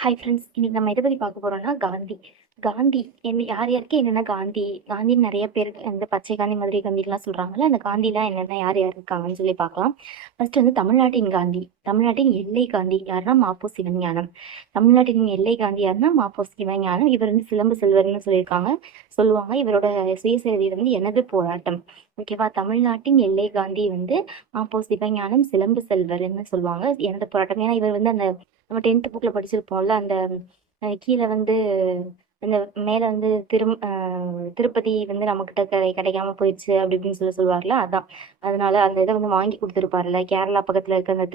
Hi friends, இன்னைக்கு நம்ம எதை பற்றி பார்க்க போறோம்னா காந்தி. காந்தி யார் யாருக்கு என்னென்ன காந்தி காந்தின்னு நிறைய பேருக்கு இந்த பச்சை காந்தி, மதுரை காந்திலாம் சொல்றாங்கல்ல, அந்த காந்திலாம் என்னென்ன யார் யார் இருக்காங்கன்னு சொல்லி பார்க்கலாம். ஃபர்ஸ்ட் வந்து தமிழ்நாட்டின் காந்தி. தமிழ்நாட்டின் எல்லை காந்தி யாருன்னா மாப்போ சிவஞானம். தமிழ்நாட்டின் எல்லை காந்தி யாருன்னா மாப்போ சிவஞானம். இவர் வந்து சிலம்பு செல்வர்னு சொல்லுவாங்க. இவரோட சுயசரிதை வந்து எனது போராட்டம். ஓகேவா? தமிழ்நாட்டின் எல்லை காந்தி வந்து மாப்போ சிவஞானம், சிலம்பு செல்வர்னு சொல்லுவாங்க. எனது போராட்டம். ஏன்னா இவர் வந்து அந்த நம்ம 10th புக்கில் படிச்சிருப்போம்ல, அந்த கீழே வந்து அந்த மேலே வந்து திருப்பதி வந்து நம்மக்கிட்ட கிடைக்காம போயிடுச்சு அப்படி இப்படின்னு சொல்லுவார்ல, அதான். அதனால அந்த இதை வந்து வாங்கி கொடுத்துருப்பாருல, கேரளா பக்கத்தில் இருக்க அந்த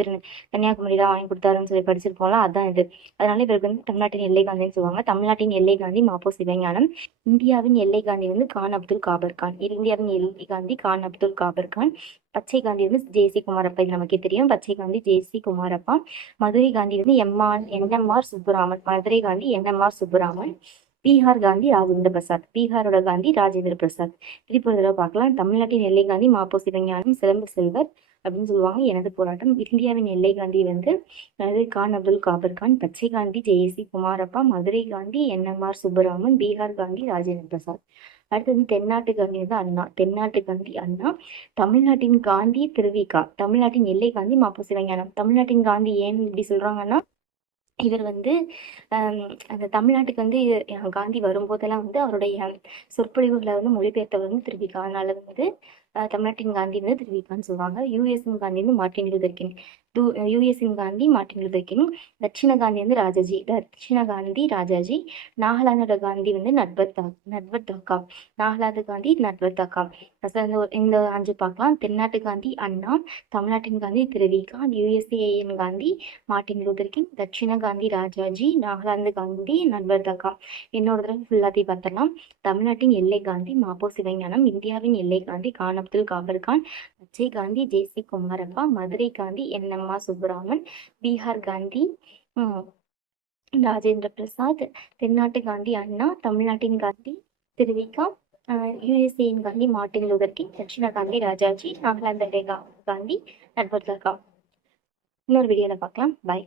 கன்னியாகுமரி தான் வாங்கி கொடுத்தாருன்னு சொல்லி படிச்சிருப்போம்ல, அதான் இது. அதனால இவருக்கு வந்து தமிழ்நாட்டின் எல்லை காந்தின்னு சொல்லுவாங்க. தமிழ்நாட்டின் எல்லை காந்தி மாப்போ சிவஞானம். இந்தியாவின் எல்லை காந்தி வந்து கான் அப்துல் காபர் கான். இந்தியாவின் எல்லை காந்தி கான் அப்துல் காபர் கான். பச்சை காந்தி வந்து ஜேசி குமாரப்பா. இது நமக்கே தெரியும். பச்சை காந்தி ஜேசி குமாரப்பா. மதுரை காந்தி வந்து என்எம்ஆர் சுப்புராமன். மதுரை காந்தி என்எம்ஆர் சுப்புராமன். பீகார் காந்தி ராஜேந்திர பிரசாத். பீகாரோட காந்தி ராஜேந்திர பிரசாத். திருப்பி ஒரு தடவை பார்க்கலாம். தமிழ்நாட்டின் எல்லை காந்தி மாப்போ சிவஞானம், சிலம்பு செல்வர் அப்படின்னு சொல்லுவாங்க. எனது போராட்டம். இந்தியாவின் எல்லை காந்தி வந்து கான் அப்துல் காபர் கான். பச்சை காந்தி ஜேசி குமாரப்பா. மதுரை காந்தி என்எம்ஆர் சுப்புராமன். பீகார் காந்தி ராஜேந்திர பிரசாத். அடுத்தது தென்னாட்டு காந்தி வந்து அண்ணா. தென்னாட்டு காந்தி அண்ணா. தமிழ்நாட்டின் காந்தி திருவிகா. தமிழ்நாட்டின் எல்லை காந்தி மாப்போ சிவஞானம். தமிழ்நாட்டின் காந்தி ஏன் இப்படி சொல்றாங்கன்னா, இவர் வந்து அந்த தமிழ்நாட்டுக்கு வந்து காந்தி வரும்போதெல்லாம் வந்து அவருடைய சொற்பொழிவுகளை வந்து மொழிபெயர்த்தவர் வந்து திருவிகா. அதனால வந்து தமிழ்நாட்டின் காந்தி வந்து திருவிகான்னு சொல்லுவாங்க. யூஎஸ்என் காந்தி வந்து மார்ட்டின் லூதர் கிங். யூஎஸ்என் காந்தி மார்ட்டின் லூதர் கிங். தட்சிண காந்தி வந்து ராஜாஜி. தட்சிண காந்தி ராஜாஜி. நாகாலாந்தோட காந்தி வந்து நட்வர் தாக்கா. நாகாலாந்து காந்தி நட்வர் தாக்கா. இந்த 5 பார்க்கலாம். தென்னாட்டு காந்தி அண்ணா. தமிழ்நாட்டின் காந்தி திருவிகா. யுஎஸ்ஏஎன் காந்தி மார்ட்டின் லூதர் கிங். தட்சிண காந்தி ராஜாஜி. நாகாலாந்து காந்தி நட்வர் தாக்கா. இன்னொரு தடவை ஃபுல்லாத்தையும் பார்த்தலாம். தமிழ்நாட்டின் எல்லை காந்தி மாப்போ சிவஞானம். இந்தியாவின் எல்லை காந்தி கான் அப்துல் காபர் கான். பச்சை காந்தி ஜேசி குமாரப்பா. மதுரை காந்தி என்எம்ஆர் சுப்புராமன். பீகார் காந்தி ராஜேந்திர பிரசாத். தென்னாட்டு காந்தி அண்ணா. தமிழ்நாட்டின் காந்தி திருவிகா. யுஎஸ்ஏயின் காந்தி மார்ட்டின் லூதர் கிங். தட்சிண காந்தி ராஜாஜி. நாகாலாந்து காந்தி நட்வர் தாக்கா. இன்னொரு வீடியோல பார்க்கலாம். பாய்.